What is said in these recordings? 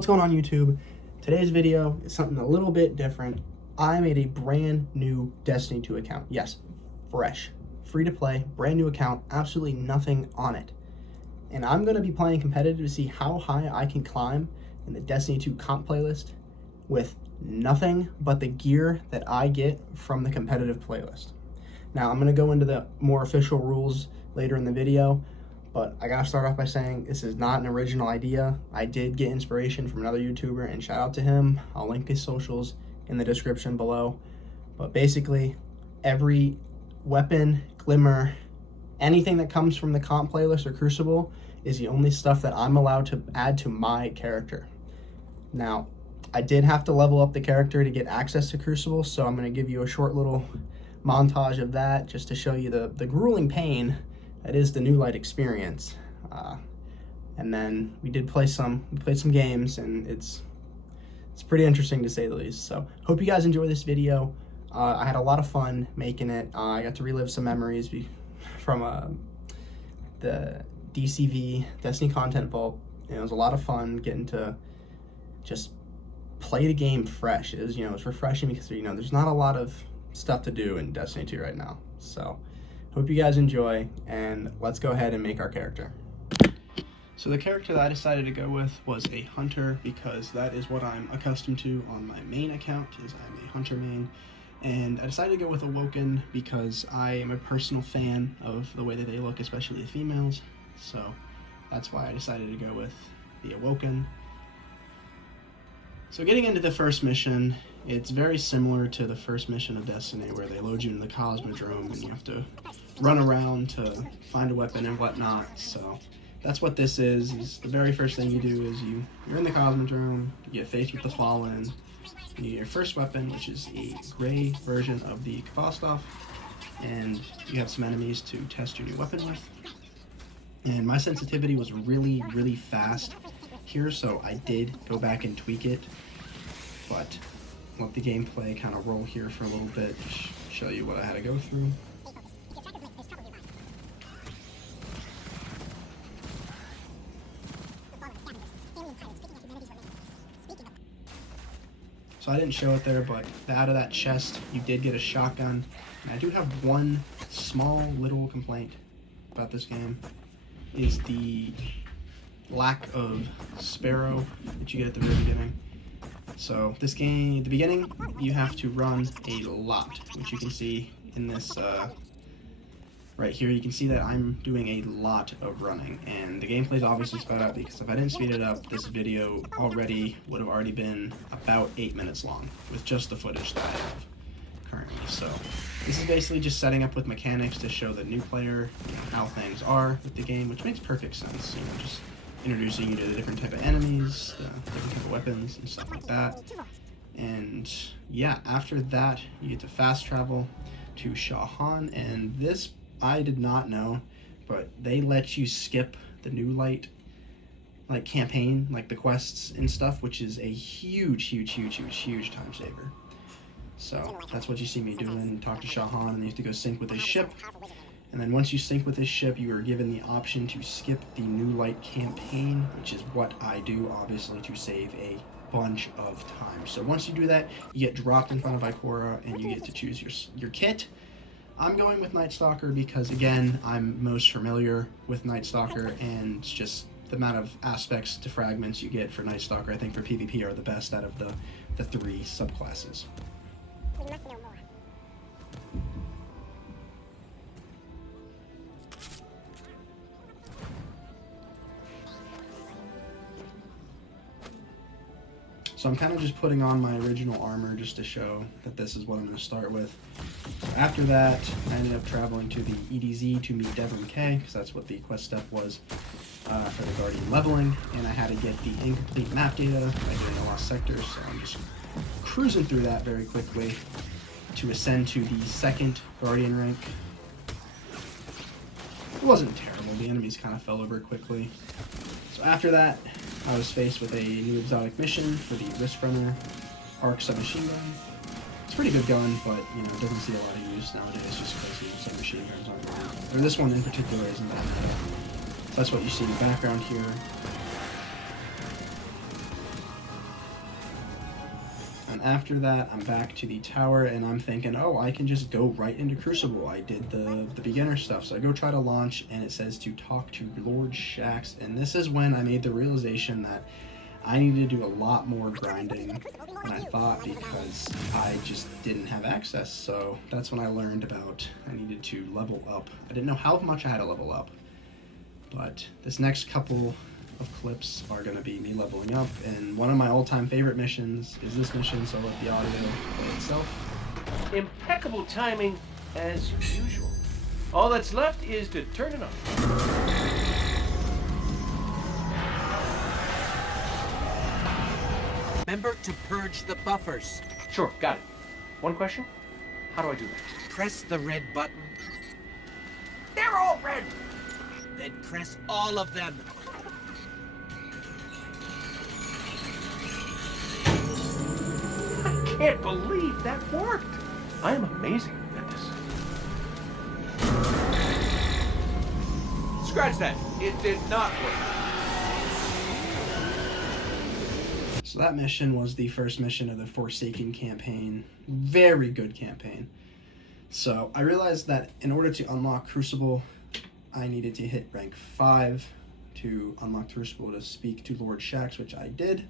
What's going on YouTube? Today's video is something a little bit different. I made a brand new Destiny 2 account. Yes, fresh, free to play, brand new account, absolutely nothing on it. And I'm going to be playing competitive to see how high I can climb in the Destiny 2 comp playlist with nothing but the gear that I get from the competitive playlist. Now I'm going to go into the more official rules later in the video, but I gotta start off by saying this is not an original idea. I did get inspiration from another YouTuber, and shout out to him. I'll link his socials in the description below. But basically, every weapon, glimmer, anything that comes from the comp playlist or Crucible is the only stuff that I'm allowed to add to my character. Now, I did have to level up the character to get access to Crucible, so I'm gonna give you a short little montage of that just to show you the grueling pain that is the New Light experience. And then we played some games, and it's pretty interesting to say the least. So hope you guys enjoy this video. I had a lot of fun making it. I got to relive some memories from the DCV, Destiny Content Vault. And it was a lot of fun getting to just play the game fresh. It was refreshing because there's not a lot of stuff to do in Destiny 2 right now. So hope you guys enjoy, and let's go ahead and make our character. So the character that I decided to go with was a hunter, because that is what I'm accustomed to on my main account, is I'm a hunter main. And I decided to go with Awoken because I am a personal fan of the way that they look, especially the females. So that's why I decided to go with the Awoken. So getting into the first mission, it's very similar to the first mission of Destiny, where they load you in the Cosmodrome and you have to run around to find a weapon and whatnot. So that's what this is the very first thing you do is you're in the Cosmodrome, you get faced with the Fallen, you get your first weapon, which is a gray version of the Kvostov, and you have some enemies to test your new weapon with. And my sensitivity was really, really fast here, so I did go back and tweak it, but let the gameplay kind of roll here for a little bit, show you what I had to go through. So I didn't show it there, but out of that chest you did get a shotgun. And I do have one small little complaint about this game, is the lack of Sparrow that you get at the very beginning. So this game, at the beginning, you have to run a lot, which you can see in this right here. You can see that I'm doing a lot of running, and the gameplay is obviously sped up, because if I didn't speed it up, this video would have already been about 8 minutes long with just the footage that I have currently. So this is basically just setting up with mechanics to show the new player how things are with the game, which makes perfect sense. Just introducing you to the different type of enemies, the different type of weapons and stuff like that. And yeah, after that you get to fast travel to Shahan, and this I did not know, but they let you skip the New Light campaign, like the quests and stuff, which is a huge time saver. So that's what you see me doing. Talk to Shahan, and you have to go sync with his ship. And then once you sync with this ship, you are given the option to skip the New Light campaign, which is what I do, obviously, to save a bunch of time. So once you do that, you get dropped in front of Ikora, and you get to choose your kit. I'm going with Night Stalker because, again, I'm most familiar with Night Stalker, and just the amount of aspects to fragments you get for Night Stalker, I think, for PvP are the best out of the three subclasses. We must know more. So I'm kind of just putting on my original armor just to show that this is what I'm going to start with. So after that, I ended up traveling to the EDZ to meet Devon K, because that's what the quest step was for the Guardian leveling, and I had to get the incomplete map data by getting a lost sector, so I'm just cruising through that very quickly to ascend to the second Guardian rank. It wasn't terrible, the enemies kind of fell over quickly. So after that, I was faced with a new exotic mission for the Risk Runner Arc Submachine Gun. It's a pretty good gun, but it doesn't see a lot of use nowadays just because submachine guns aren't really, or this one in particular isn't that bad. So that's what you see in the background here. then after that, I'm back to the tower, and I'm thinking, oh, I can just go right into Crucible. I did the beginner stuff, so I go try to launch, and it says to talk to Lord Shax, and this is when I made the realization that I needed to do a lot more grinding than I thought because I just didn't have access. So that's when I learned about I needed to level up. I didn't know how much I had to level up, but this next couple of clips are going to be me leveling up, and one of my all-time favorite missions is this mission, so I'll let the audio play itself. Impeccable timing as usual. All that's left is to turn it on. Remember to purge the buffers. Sure, got it. One question? How do I do that? Press the red button, They're all red! then press all of them. I can't believe that worked. I am amazing at this. Scratch that. It did not work. So that mission was the first mission of the Forsaken campaign. Very good campaign. So I realized that in order to unlock Crucible, I needed to hit rank 5 to unlock Crucible to speak to Lord Shax, which I did.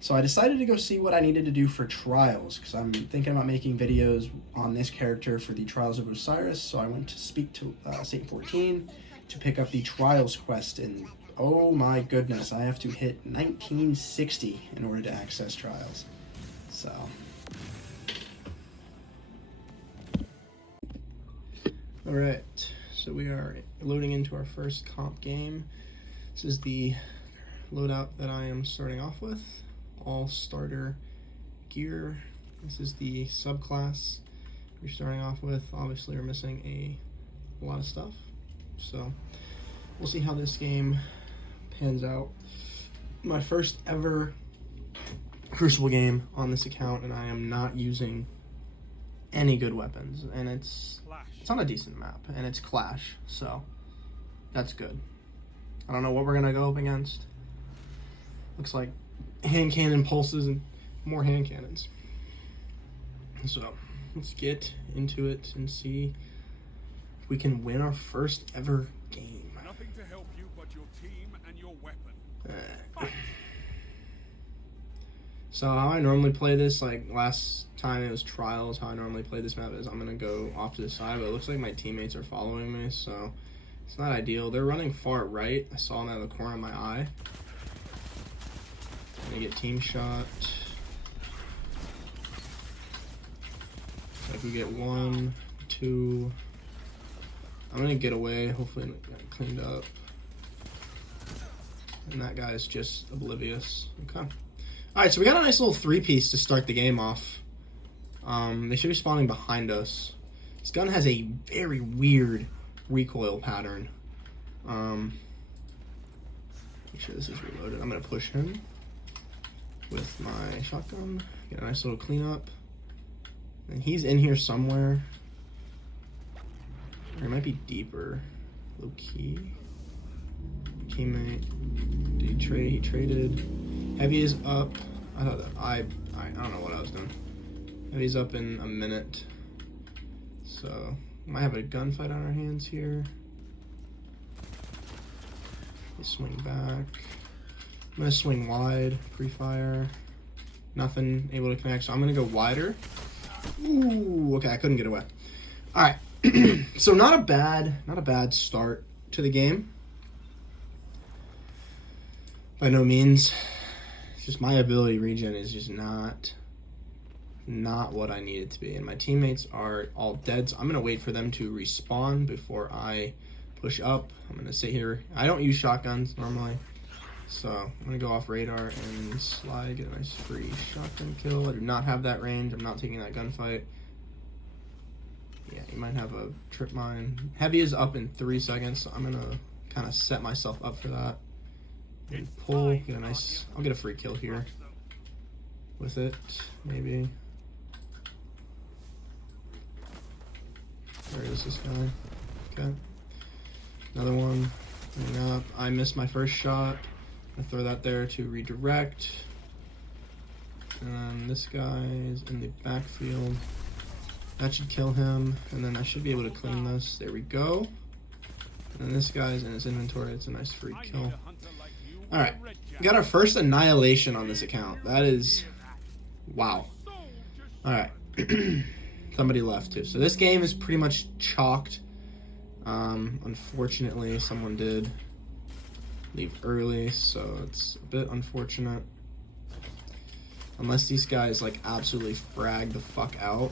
So I decided to go see what I needed to do for Trials, because I'm thinking about making videos on this character for the Trials of Osiris. So I went to speak to Satan 14 to pick up the Trials quest, and oh my goodness, I have to hit 1960 in order to access Trials. So alright, so we are loading into our first comp game. This is the loadout that I am starting off with. All starter gear. This is the subclass we're starting off with. Obviously we're missing a lot of stuff, so we'll see how this game pans out. My first ever Crucible game on this account, and I am not using any good weapons, and it's on a decent map, and it's Clash, so that's good. I don't know what we're gonna go up against. Looks like hand cannon pulses and more hand cannons. So let's get into it and see if we can win our first ever game. Nothing to help you but your team and your weapon. So how I normally play this, like last time it was Trials, how I normally play this map is I'm gonna go off to the side, but it looks like my teammates are following me, so it's not ideal. They're running far right. I saw them out of the corner of my eye. I'm gonna get team shot. So I can get 1, 2. I'm gonna get away, hopefully get cleaned up. And that guy's just oblivious. Okay. Alright, so we got a nice little 3-piece to start the game off. They should be spawning behind us. This gun has a very weird recoil pattern. Make sure this is reloaded. I'm gonna push him with my shotgun. Get a nice little cleanup. And he's in here somewhere. Or he might be deeper. Low key. Teammate. Did he trade? He traded. Heavy is up. I thought that I don't know what I was doing. Heavy's up in a minute. So we might have a gunfight on our hands here. Let's swing back. I'm gonna swing wide, pre-fire. Nothing able to connect, so I'm gonna go wider. Ooh, okay, I couldn't get away. All right, so not a bad start to the game. By no means. It's just my ability regen is just not what I need it to be, and my teammates are all dead, so I'm gonna wait for them to respawn before I push up. I'm gonna sit here. I don't use shotguns normally, so I'm gonna go off radar and slide, get a nice free shotgun kill. I do not have that range. I'm not taking that gunfight. Yeah, you might have a trip mine. Heavy is up in 3 seconds, so I'm gonna kind of set myself up for that. And pull, get a nice, I'll get a free kill here with it, maybe. Where is this guy? Okay. Another one coming up. I missed my first shot. I'm gonna throw that there to redirect. And then this guy's in the backfield. That should kill him. And then I should be able to clean this. There we go. And then this guy's in his inventory. It's a nice free kill. Alright. Got our first annihilation on this account. That is... wow. Alright. Somebody left too. So this game is pretty much chalked. Unfortunately, someone did leave early, so it's a bit unfortunate. Unless these guys like absolutely frag the fuck out.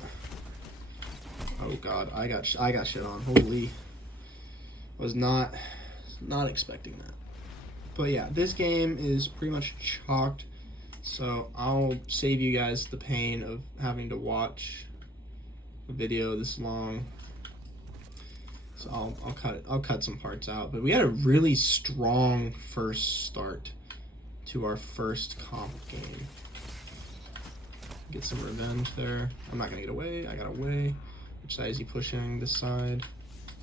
Oh god, I got shit on. Holy, was not expecting that. But yeah, this game is pretty much chalked. So I'll save you guys the pain of having to watch a video this long. So I'll cut some parts out. But we had a really strong first start to our first comp game. Get some revenge there. I'm not gonna get away. I got away. Which side is he pushing? This side.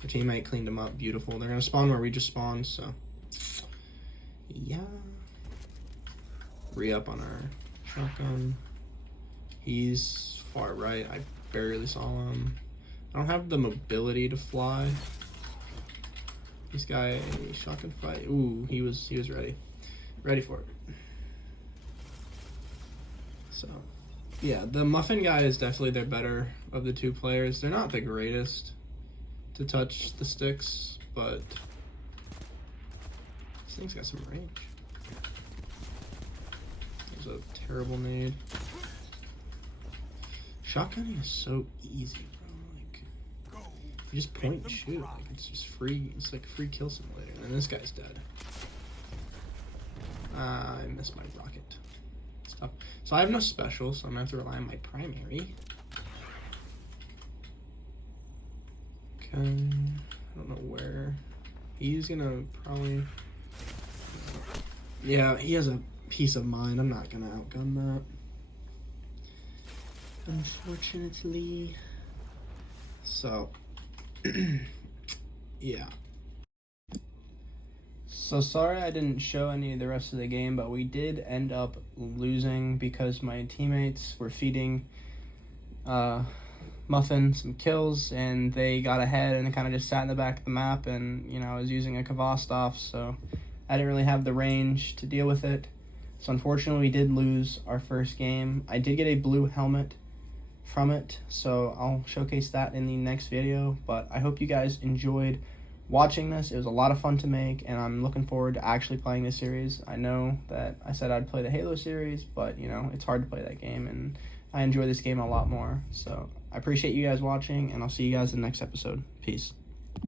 Our teammate cleaned him up. Beautiful. They're gonna spawn where we just spawned. So yeah. Re-up on our shotgun. He's far right. I barely saw him. I don't have the mobility to fly. This guy, shotgun fight. Ooh, he was ready for it. So, yeah, the muffin guy is definitely their better of the two players. They're not the greatest to touch the sticks, but this thing's got some range. There's a terrible nade. Shotgunning is so easy, bro. Like, you just point and shoot. Like, it's just free. It's like a free kill simulator. And this guy's dead. I missed my rocket. Stuff. So I have no special, so I'm gonna have to rely on my primary. Okay. I don't know where. He's gonna probably. Yeah, he has a piece of mind. I'm not gonna outgun that. Unfortunately. So, yeah. So sorry I didn't show any of the rest of the game, but we did end up losing because my teammates were feeding Muffin some kills, and they got ahead and kind of just sat in the back of the map, and, you know, I was using a Kvostov, so I didn't really have the range to deal with it. So unfortunately, we did lose our first game. I did get a blue helmet from it, so I'll showcase that in the next video. But I hope you guys enjoyed watching this. It was a lot of fun to make, and I'm looking forward to actually playing this series. I know that I said I'd play the Halo series, but, you know, it's hard to play that game, and I enjoy this game a lot more. So I appreciate you guys watching, and I'll see you guys in the next episode. Peace.